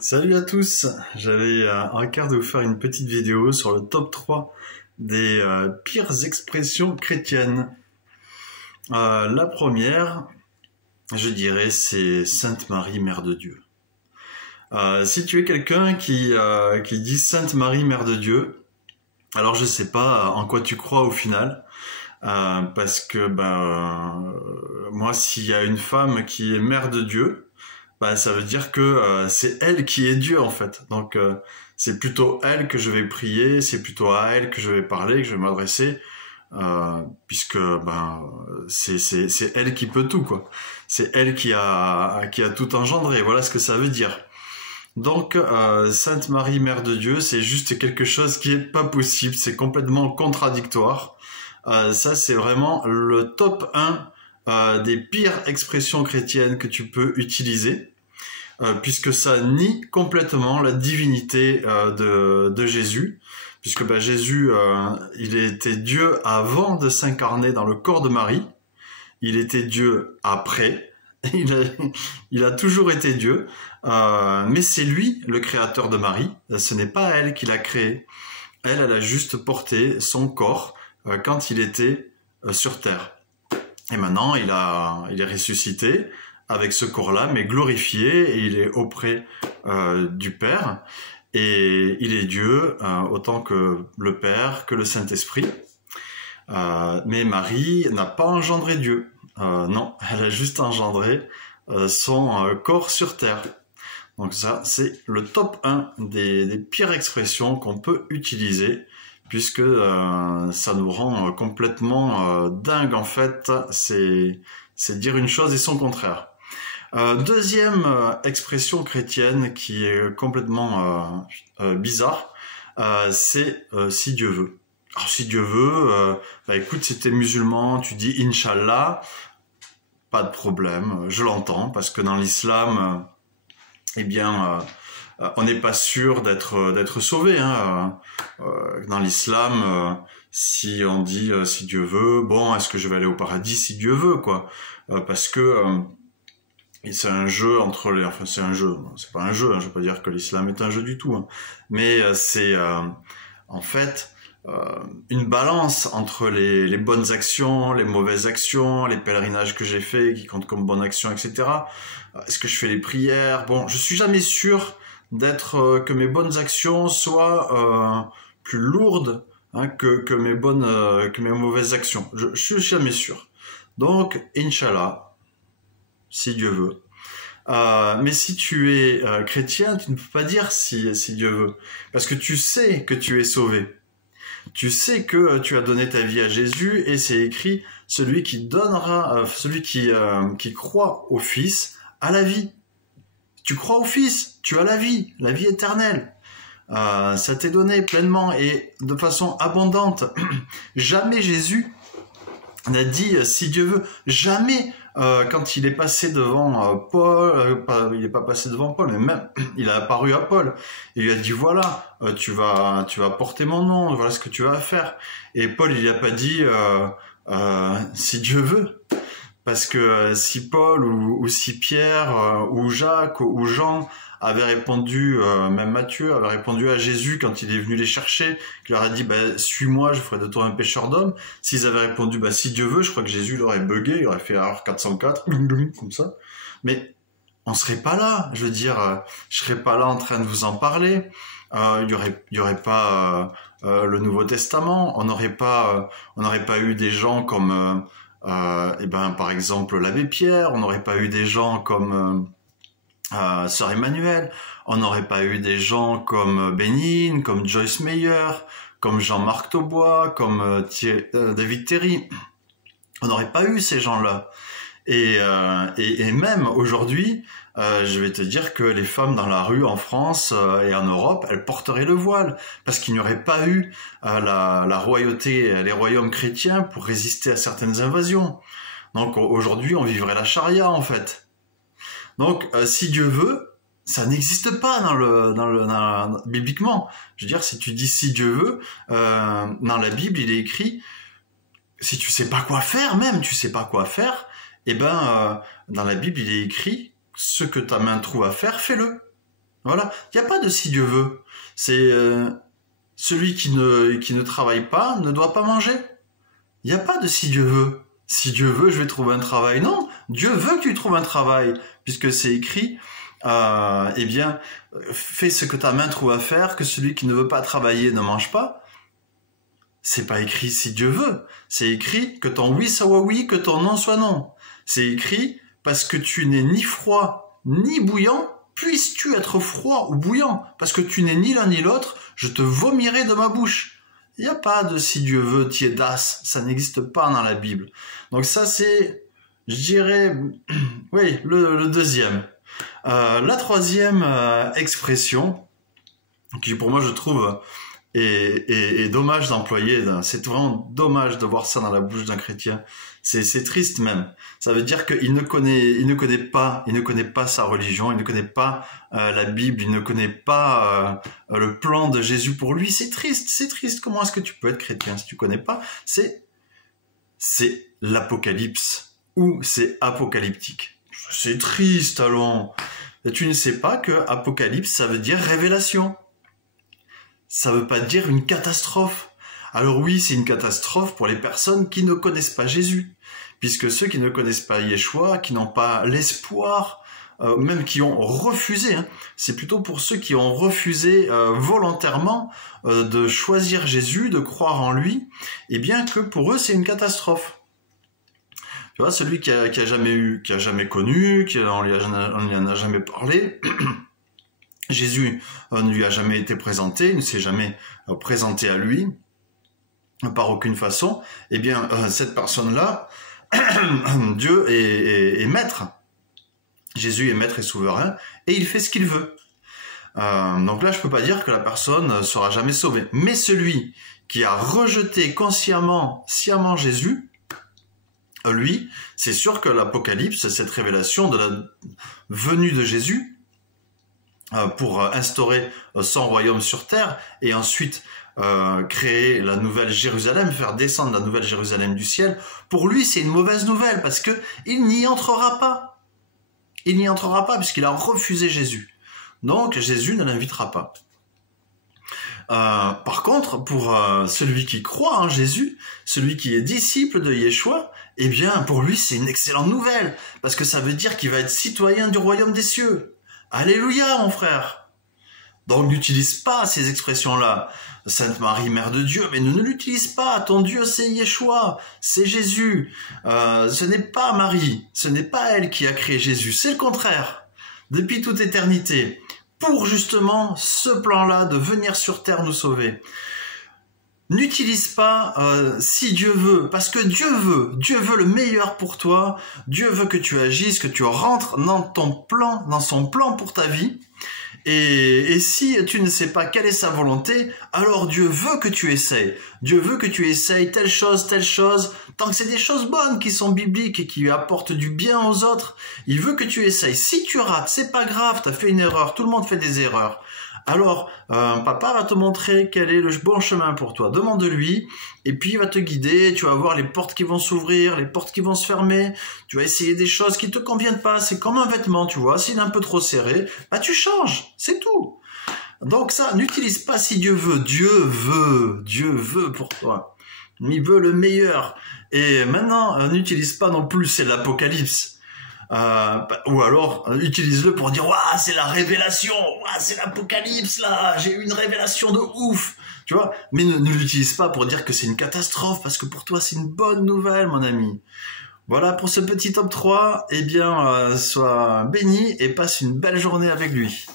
Salut à tous, j'avais un quart de vous faire une petite vidéo sur le top 3 des pires expressions chrétiennes. La première, je dirais, c'est Sainte Marie, Mère de Dieu. Si tu es quelqu'un qui dit Sainte Marie, Mère de Dieu, alors je sais pas en quoi tu crois au final, parce que moi, s'il y a une femme qui est Mère de Dieu, ça veut dire que c'est elle qui est Dieu en fait. Donc c'est plutôt elle que je vais prier, c'est plutôt à elle que je vais parler, que je vais m'adresser, puisque c'est elle qui peut tout quoi. C'est elle qui a tout engendré. Voilà ce que ça veut dire. Donc Sainte Marie, Mère de Dieu, c'est juste quelque chose qui est pas possible. C'est complètement contradictoire. Ça c'est vraiment le top 1 des pires expressions chrétiennes que tu peux utiliser. Puisque ça nie complètement la divinité de Jésus, puisque Jésus, il était Dieu avant de s'incarner dans le corps de Marie, il était Dieu après, il a toujours été Dieu, mais c'est lui le créateur de Marie, ce n'est pas elle qui l'a créé, elle a juste porté son corps quand il était sur terre. Et maintenant, il est ressuscité, avec ce corps-là, mais glorifié, et il est auprès du Père, et il est Dieu, autant que le Père, que le Saint-Esprit. Mais Marie n'a pas engendré Dieu. Non, elle a juste engendré son corps sur terre. Donc ça, c'est le top 1 des pires expressions qu'on peut utiliser, puisque ça nous rend complètement dingue en fait. C'est dire une chose et son contraire. Deuxième expression chrétienne qui est complètement bizarre, c'est si Dieu veut. Alors si Dieu veut, écoute, si t'es musulman, tu dis Inch'Allah, pas de problème, je l'entends, parce que dans l'islam, on n'est pas sûr d'être sauvé. Dans l'islam, si on dit si Dieu veut, bon, est-ce que je vais aller au paradis si Dieu veut, quoi, parce que et c'est un jeu entre les... Enfin, c'est un jeu. C'est pas un jeu, je veux pas dire que l'islam est un jeu du tout. Mais c'est, en fait, une balance entre les bonnes actions, les mauvaises actions, les pèlerinages que j'ai faits, qui comptent comme bonnes actions, etc. Est-ce que je fais les prières? Bon, je suis jamais sûr que mes bonnes actions soient plus lourdes que mes mauvaises actions. Je suis jamais sûr. Donc, Inch'Allah, si Dieu veut. Mais si tu es chrétien, tu ne peux pas dire si Dieu veut. Parce que tu sais que tu es sauvé. Tu sais que tu as donné ta vie à Jésus et c'est écrit, celui qui donnera, celui qui croit au Fils a la vie. Tu crois au Fils, tu as la vie éternelle. Ça t'est donné pleinement et de façon abondante. Jamais Jésus n'a dit si Dieu veut. Jamais. Quand il est passé devant Paul, il n'est pas passé devant Paul, mais même il a apparu à Paul. Il lui a dit voilà, tu vas porter mon nom, voilà ce que tu vas faire. Et Paul il lui a pas dit si Dieu veut, parce que si Paul ou si Pierre ou Jacques ou Jean avaient répondu, même Matthieu avait répondu à Jésus quand il est venu les chercher, qu'il leur a dit suis-moi, je ferai de toi un pêcheur d'hommes. S'ils avaient répondu si Dieu veut, je crois que Jésus l'aurait bugué, il aurait fait erreur 404 comme ça. Mais on serait pas là, je veux dire, je serais pas là en train de vous en parler. Il y aurait pas le Nouveau Testament, on n'aurait pas eu des gens comme par exemple l'abbé Pierre, on n'aurait pas eu des gens comme Sœur Emmanuel, on n'aurait pas eu des gens comme Bénigne, comme Joyce Meyer, comme Jean-Marc Taubois, comme David Terry. On n'aurait pas eu ces gens-là. Et même aujourd'hui, je vais te dire que les femmes dans la rue en France et en Europe, elles porteraient le voile, parce qu'il n'y aurait pas eu la royauté, les royaumes chrétiens pour résister à certaines invasions. Donc aujourd'hui, on vivrait la charia en fait. Donc, si Dieu veut, ça n'existe pas bibliquement. Je veux dire, si tu dis si Dieu veut, dans la Bible, il est écrit, si tu sais pas quoi faire, dans la Bible, il est écrit, ce que ta main trouve à faire, fais-le. Voilà, il n'y a pas de si Dieu veut. C'est celui qui ne travaille pas ne doit pas manger. Il n'y a pas de si Dieu veut. Si Dieu veut, je vais trouver un travail. Non, Dieu veut que tu trouves un travail, puisque c'est écrit, eh bien, fais ce que ta main trouve à faire, que celui qui ne veut pas travailler ne mange pas. C'est pas écrit si Dieu veut. C'est écrit que ton oui soit oui, que ton non soit non. C'est écrit parce que tu n'es ni froid ni bouillant, puisses-tu être froid ou bouillant, parce que tu n'es ni l'un ni l'autre, je te vomirai de ma bouche. Il n'y a pas de si Dieu veut tiédasse, ça n'existe pas dans la Bible. Donc ça c'est, je dirais, oui, le deuxième. La troisième expression, qui pour moi je trouve est dommage d'employer, c'est vraiment dommage de voir ça dans la bouche d'un chrétien. C'est triste même. Ça veut dire qu'il ne connaît pas sa religion, il ne connaît pas la Bible, il ne connaît pas le plan de Jésus pour lui. C'est triste. Comment est-ce que tu peux être chrétien si tu connais pas? C'est l'Apocalypse ou c'est apocalyptique. C'est triste, allons. Et tu ne sais pas que Apocalypse, ça veut dire révélation. Ça veut pas dire une catastrophe. Alors oui, c'est une catastrophe pour les personnes qui ne connaissent pas Jésus, puisque ceux qui ne connaissent pas Yeshua, qui n'ont pas l'espoir, même qui ont refusé, hein, c'est plutôt pour ceux qui ont refusé volontairement de choisir Jésus, de croire en lui, et bien que pour eux c'est une catastrophe. Tu vois, celui qui a jamais connu, on lui en a jamais parlé. Jésus ne lui a jamais été présenté, il ne s'est jamais présenté à lui, par aucune façon. Eh bien, cette personne-là, Dieu est maître. Jésus est maître et souverain, et il fait ce qu'il veut. Donc là, je peux pas dire que la personne sera jamais sauvée. Mais celui qui a rejeté sciemment Jésus, lui, c'est sûr que l'Apocalypse, cette révélation de la venue de Jésus, pour instaurer son royaume sur terre et ensuite créer la nouvelle Jérusalem, faire descendre la nouvelle Jérusalem du ciel, pour lui c'est une mauvaise nouvelle parce que il n'y entrera pas. Il n'y entrera pas puisqu'il a refusé Jésus. Donc Jésus ne l'invitera pas. Par contre, pour celui qui croit en Jésus, celui qui est disciple de Yeshua, eh bien pour lui c'est une excellente nouvelle parce que ça veut dire qu'il va être citoyen du royaume des cieux. Alléluia, mon frère. Donc n'utilise pas ces expressions-là. Sainte Marie, Mère de Dieu, mais ne l'utilise pas. Ton Dieu, c'est Yeshua, c'est Jésus. Ce n'est pas Marie, ce n'est pas elle qui a créé Jésus, c'est le contraire. Depuis toute éternité, pour justement ce plan-là de venir sur terre nous sauver. N'utilise pas si Dieu veut, parce que Dieu veut le meilleur pour toi, Dieu veut que tu agisses, que tu rentres dans ton plan, dans son plan pour ta vie, et si tu ne sais pas quelle est sa volonté, alors Dieu veut que tu essayes, Dieu veut que tu essayes telle chose, tant que c'est des choses bonnes qui sont bibliques et qui apportent du bien aux autres, il veut que tu essayes. Si tu rates, c'est pas grave, t'as fait une erreur, tout le monde fait des erreurs. Alors, papa va te montrer quel est le bon chemin pour toi. Demande-lui, et puis il va te guider. Tu vas voir les portes qui vont s'ouvrir, les portes qui vont se fermer. Tu vas essayer des choses qui te conviennent pas. C'est comme un vêtement, tu vois. S'il est un peu trop serré, bah tu changes. C'est tout. Donc ça, n'utilise pas si Dieu veut. Dieu veut pour toi. Il veut le meilleur. Et maintenant, n'utilise pas non plus, c'est l'Apocalypse. Ou alors utilise-le pour dire ouah c'est la révélation, ouah c'est l'Apocalypse là, j'ai eu une révélation de ouf, tu vois, mais ne l'utilise pas pour dire que c'est une catastrophe parce que pour toi c'est une bonne nouvelle mon ami. Voilà pour ce petit top 3, eh bien sois béni et passe une belle journée avec lui.